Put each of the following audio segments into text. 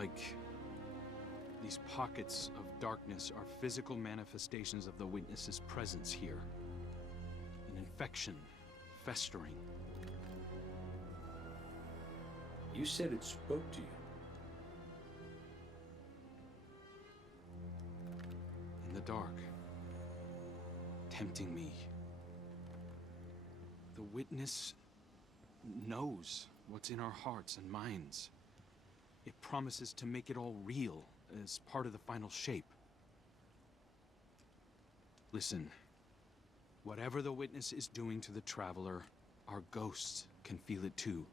like these pockets of darkness are physical manifestations of the Witness's presence here. An infection, festering. You said it spoke to you. In the dark. Tempting me. The Witness knows what's in our hearts and minds. It promises to make it all real as part of the final shape. Listen, whatever the Witness is doing to the Traveler, our ghosts can feel it too.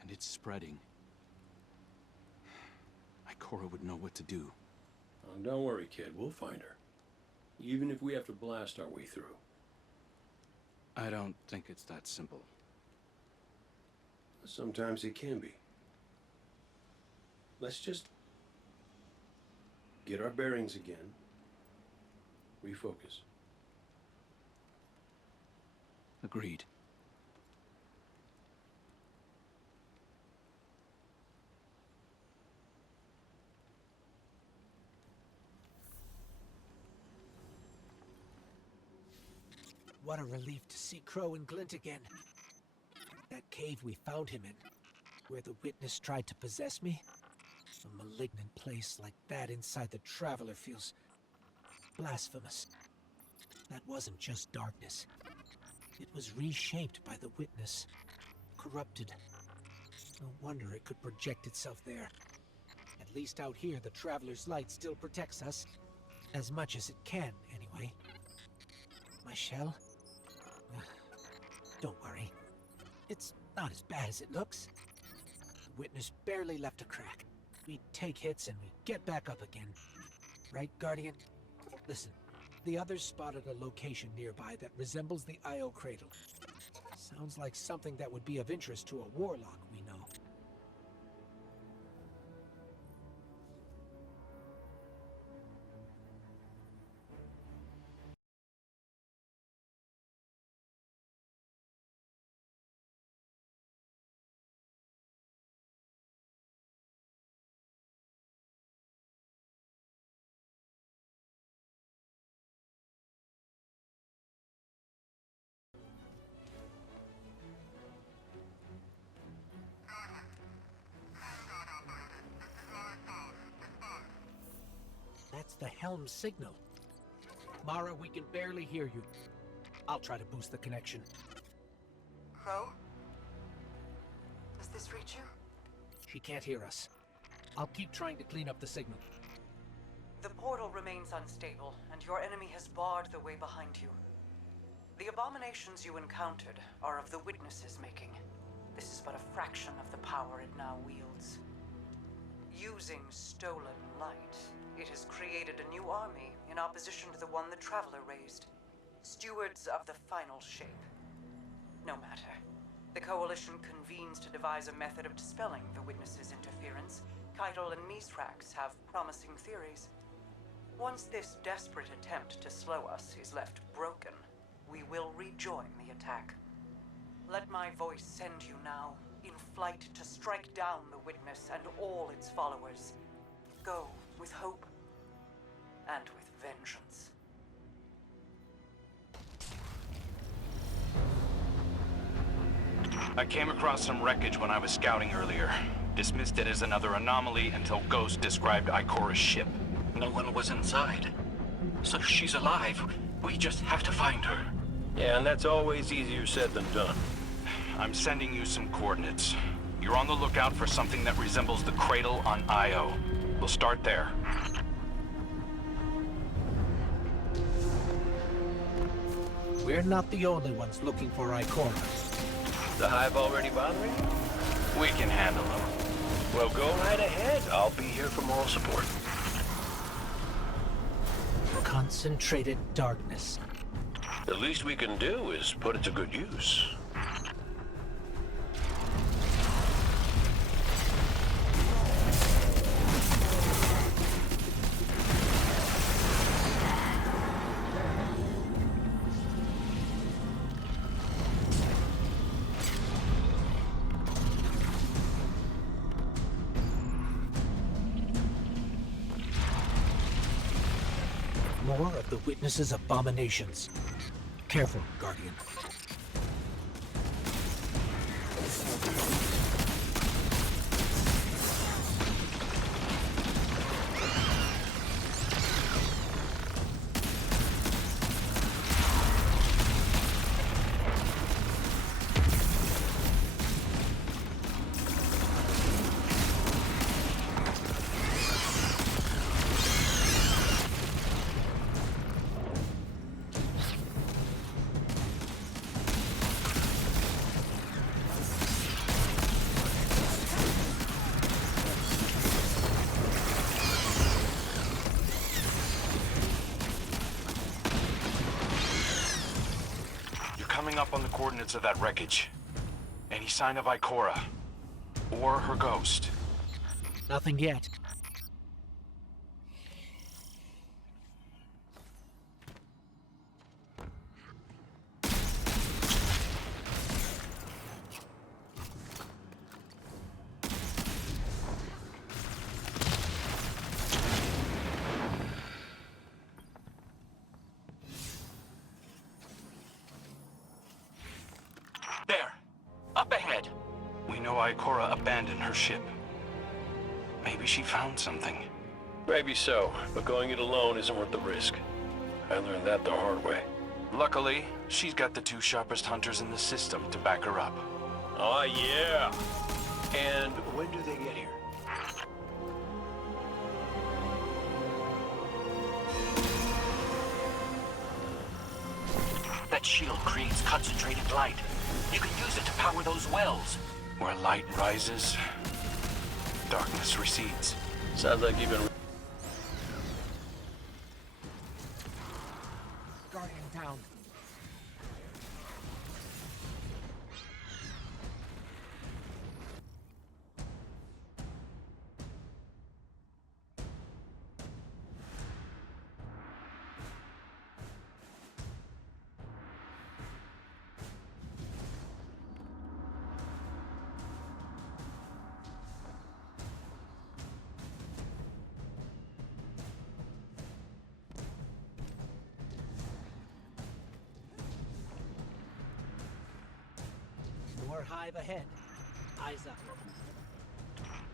And it's spreading. Ikora would know what to do. Oh, don't worry, kid. We'll find her. Even if we have to blast our way through. I don't think it's that simple. Sometimes it can be. Let's just get our bearings again. Refocus. Agreed. What a relief to see Crow and Glint again. That cave we found him in, where the Witness tried to possess me. A malignant place like that inside the Traveler feels blasphemous. That wasn't just darkness. It was reshaped by the Witness. Corrupted. No wonder it could project itself there. At least out here, the Traveler's light still protects us. As much as it can, anyway. My shell? Don't worry. It's not as bad as it looks. The Witness barely left a crack. We take hits and we get back up again. Right, Guardian? Listen, the others spotted a location nearby that resembles the Io cradle. Sounds like something that would be of interest to a warlock we know. That's the helm signal. Mara, we can barely hear you. I'll try to boost the connection. Crow? Does this reach you? She can't hear us. I'll keep trying to clean up the signal. The portal remains unstable, and your enemy has barred the way behind you. The abominations you encountered are of the Witness's making. This is but a fraction of the power it now wields. Using stolen light, it has created a new army in opposition to the one the Traveler raised. Stewards of the final shape. No matter. The Coalition convenes to devise a method of dispelling the Witness's interference. Keitel and Mithrax have promising theories. Once this desperate attempt to slow us is left broken, we will rejoin the attack. Let my voice send you now, in flight to strike down the Witness and all its followers. Go with hope and with vengeance. I came across some wreckage when I was scouting earlier. Dismissed it as another anomaly until Ghost described Ikora's ship. No one was inside. So she's alive. We just have to find her. Yeah, and that's always easier said than done. I'm sending you some coordinates. You're on the lookout for something that resembles the cradle on Io. We'll start there. We're not the only ones looking for Ikora. The Hive already bothering you? We can handle them. Well, go right ahead. I'll be here for moral support. Concentrated darkness. The least we can do is put it to good use. more of the Witness's abominations. Careful, Guardian. Coming up on the coordinates of that wreckage. Any sign of Ikora? Or her ghost? Nothing yet. There! Up ahead! We know Ikora abandoned her ship. Maybe she found something. Maybe so, but going it alone isn't worth the risk. I learned that the hard way. Luckily, she's got the two sharpest hunters in the system to back her up. Oh, yeah! And when do they get here? That shield creates concentrated light. You can use it to power those wells. Where light rises, darkness recedes. Sounds like you've been... Guardian down. More hive ahead. Eyes up.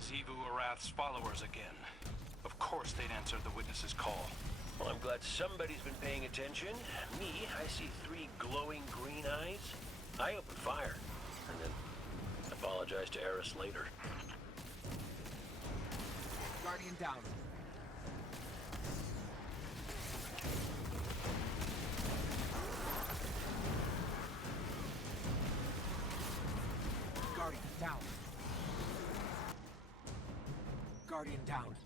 Zivu Arath's followers again. Of course they'd answer the witness's call. Well, I'm glad somebody's been paying attention. Me, I see 3 glowing green eyes. I open fire, and then apologize to Eris later. Guardian down. Guardian down. Guardian down.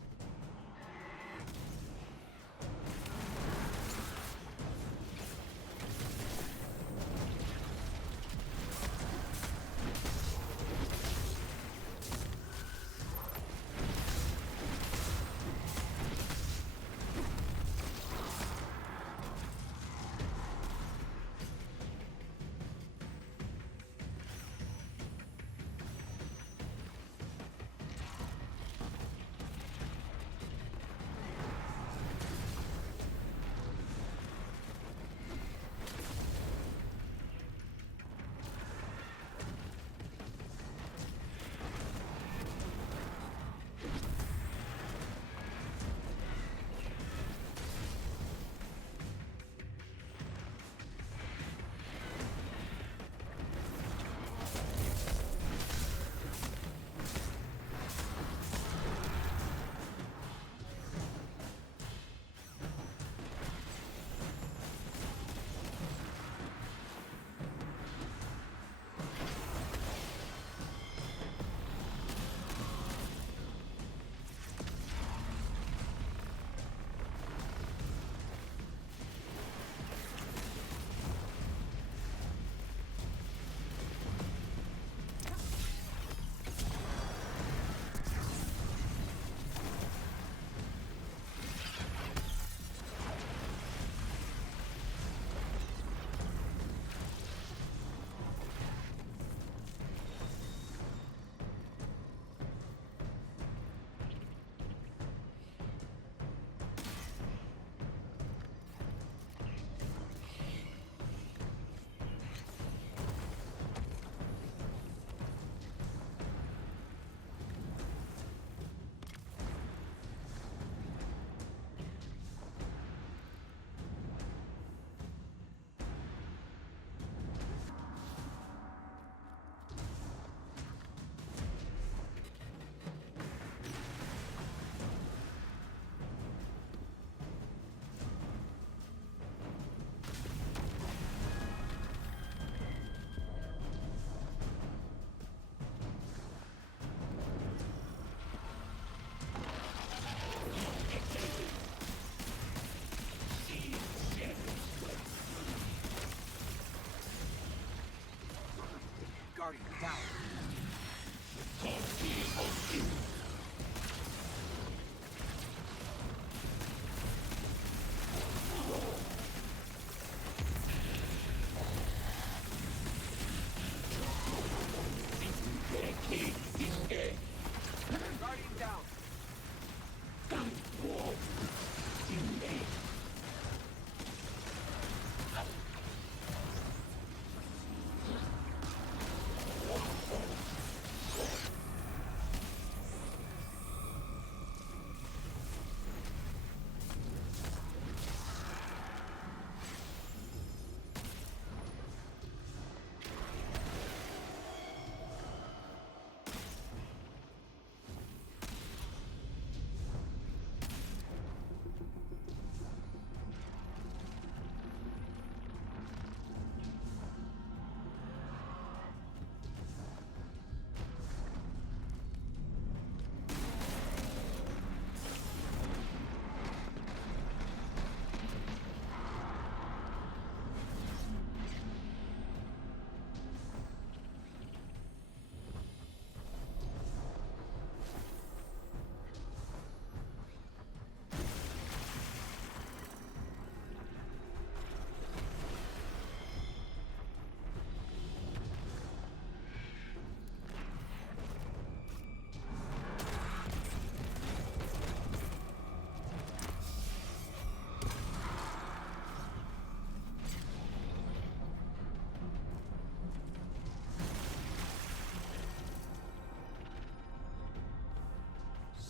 Guardian down. Guardian down.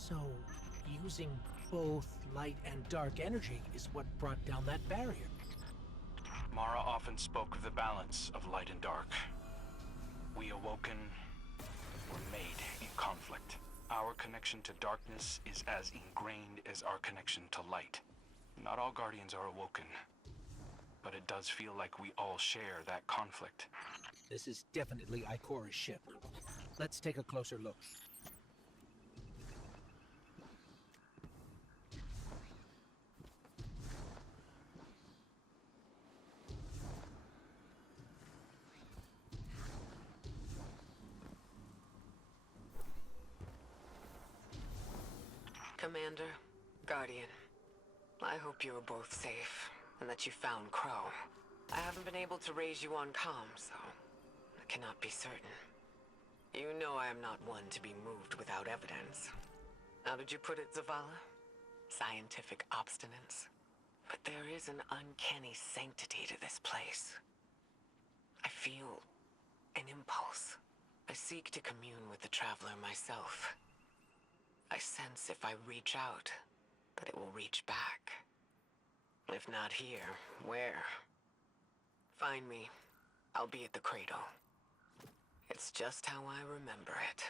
So, using both light and dark energy is what brought down that barrier. Mara often spoke of the balance of light and dark. We awoken were made in conflict. Our connection to darkness is as ingrained as our connection to light. Not all Guardians are awoken, but it does feel like we all share that conflict. This is definitely Ikora's ship. Let's take a closer look. Commander, Guardian, I hope you are both safe, and that you found Crow. I haven't been able to raise you on comm, so I cannot be certain. You know I am not one to be moved without evidence. How did you put it, Zavala? Scientific obstinance. But there is an uncanny sanctity to this place. I feel an impulse. I seek to commune with the Traveler myself. I sense if I reach out, that it will reach back. If not here, where? Find me. I'll be at the cradle. It's just how I remember it.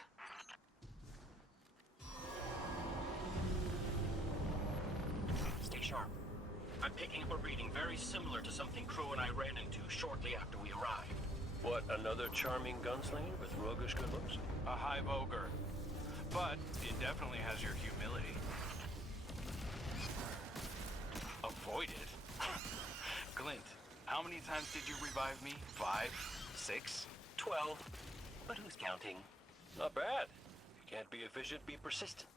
Stay sharp. I'm picking up a reading very similar to something Crow and I ran into shortly after we arrived. What, another charming gunslinger with roguish good looks? A hive ogre. But it definitely has your humility. Avoid it? Glint, how many times did you revive me? 5? 6? 12. But who's counting? Not bad. You can't be efficient, be persistent.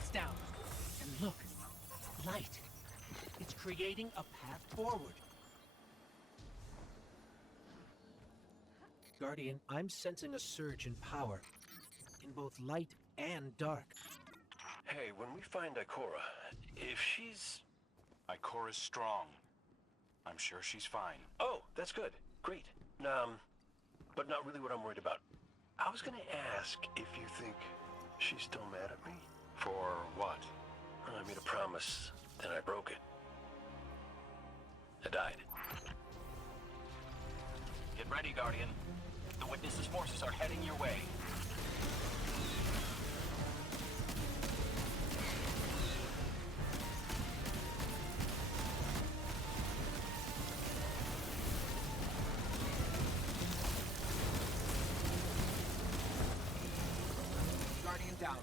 It's down. And look, light. It's creating a path forward. Guardian, I'm sensing a surge in power. In both light and dark. Hey, when we find Ikora, if she's... Ikora's strong. I'm sure she's fine. Oh, that's good. Great. But not really what I'm worried about. I was gonna ask if you think she's still mad at me. For what? I made a promise, then I broke it. I died. Get ready, Guardian. The Witness's forces are heading your way. Guardian down.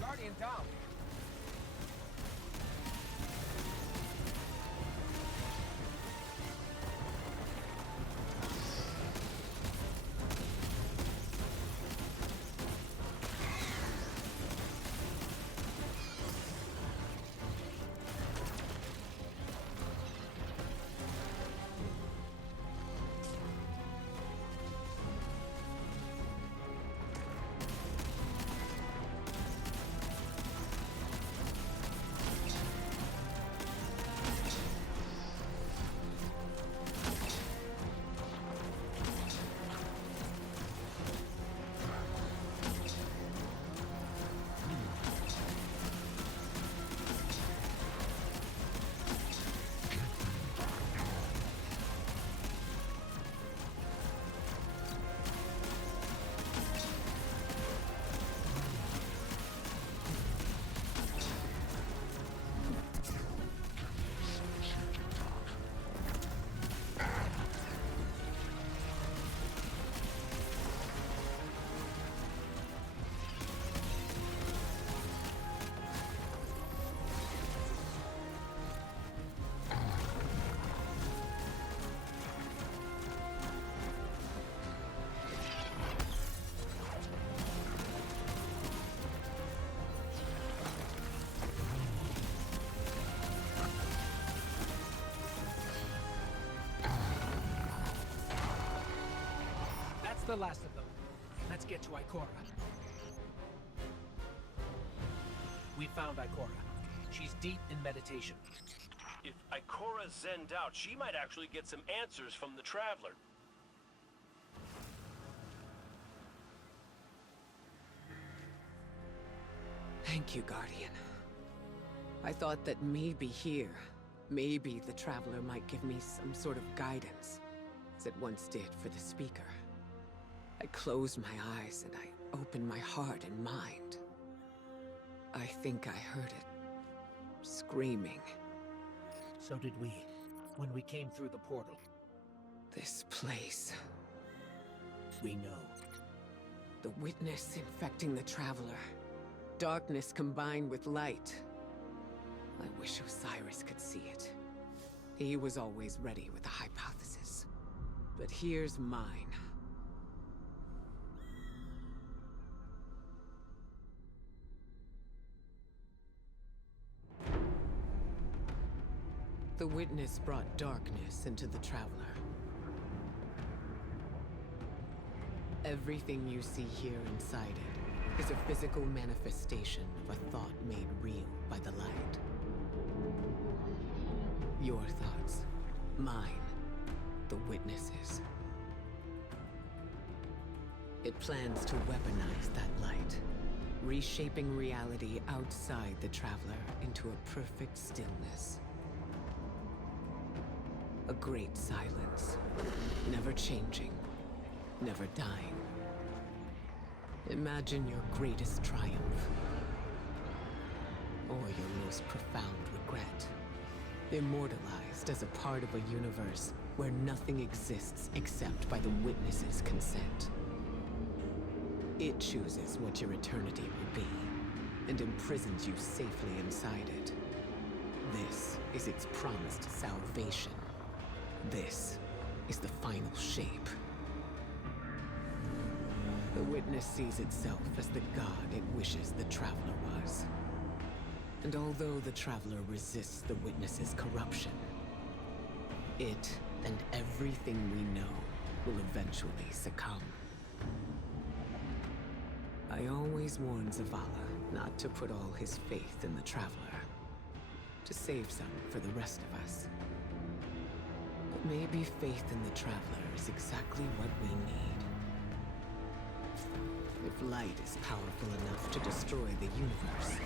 Guardian down. That's the last of them. Let's get to Ikora. We found Ikora. She's deep in meditation. If Ikora zenned out, she might actually get some answers from the Traveler. Thank you, Guardian. I thought that maybe here, maybe the Traveler might give me some sort of guidance, as it once did for the Speaker. I closed my eyes and I opened my heart and mind. I think I heard it screaming. So did we, when we came through the portal. This place. We know. The Witness infecting the Traveler. Darkness combined with light. I wish Osiris could see it. He was always ready with a hypothesis. But here's mine. The Witness brought darkness into the Traveler. Everything you see here inside it is a physical manifestation of a thought made real by the light. Your thoughts, mine, the Witness's. It plans to weaponize that light, reshaping reality outside the Traveler into a perfect stillness. A great silence, never changing, never dying. Imagine your greatest triumph, or your most profound regret. Immortalized as a part of a universe where nothing exists except by the witness's consent. It chooses what your eternity will be, and imprisons you safely inside it. This is its promised salvation. This is the final shape. The Witness sees itself as the god it wishes the Traveler was. And although the Traveler resists the Witness's corruption, it and everything we know will eventually succumb. I always warn Zavala not to put all his faith in the Traveler, to save some for the rest of us. But maybe faith in the Traveler is exactly what we need. If light is powerful enough to destroy the universe,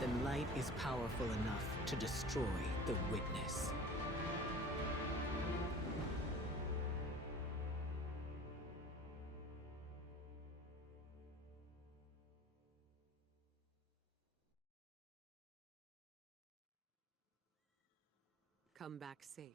then light is powerful enough to destroy the Witness. Come back safe.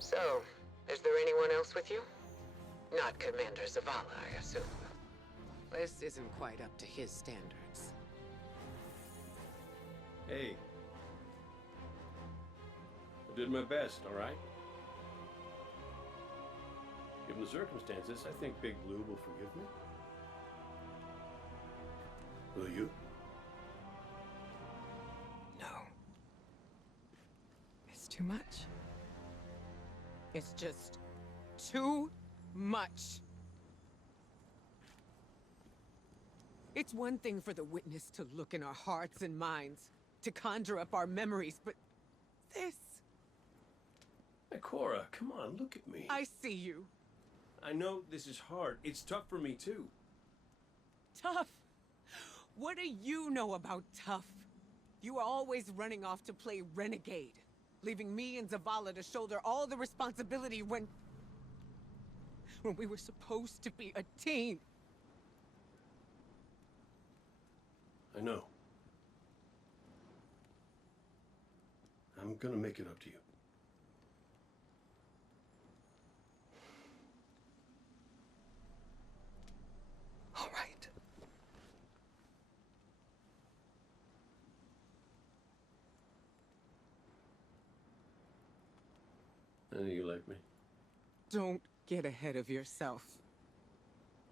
So, is there anyone else with you? Not Commander Zavala, I assume. This isn't quite up to his standards. Hey. I did my best, all right? Given the circumstances, I think Big Blue will forgive me. Will you? No. It's too much. It's just too much. It's one thing for the Witness to look in our hearts and minds, to conjure up our memories, but this... Hey, Cora, come on, look at me. I see you. I know this is hard. It's tough for me, too. Tough? What do you know about tough? You were always running off to play renegade, leaving me and Zavala to shoulder all the responsibility when we were supposed to be a team. I know. I'm gonna make it up to you. All right. I know you like me. Don't get ahead of yourself.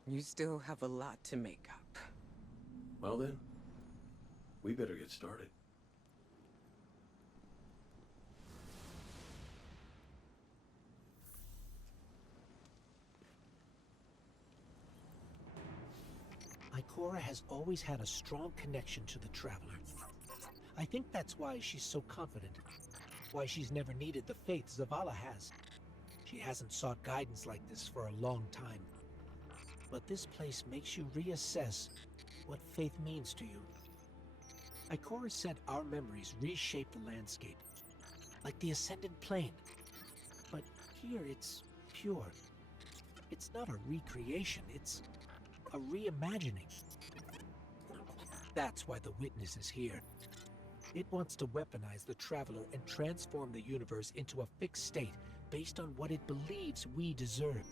You still have a lot to make up. Well then, we better get started. Ikora has always had a strong connection to the Traveler. I think that's why she's so confident. Why she's never needed the faith Zavala has. She hasn't sought guidance like this for a long time. But this place makes you reassess what faith means to you. Ikora said our memories reshape the landscape, like the Ascendant Plane. here it's pure. It's not a recreation, it's a reimagining. That's why the Witness is here. It wants to weaponize the Traveler and transform the universe into a fixed state based on what it believes we deserve.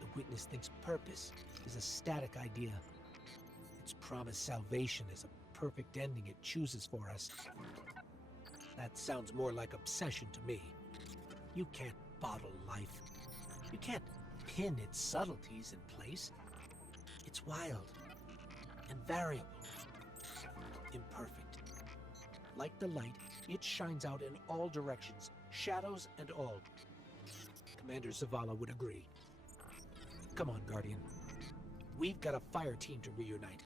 The Witness thinks purpose is a static idea. Its promised salvation is a perfect ending it chooses for us. That sounds more like obsession to me. You can't bottle life. You can't pin its subtleties in place. It's wild and variable, imperfect. Like the light, it shines out in all directions, shadows and all. Commander Zavala would agree. Come on, Guardian. We've got a fire team to reunite.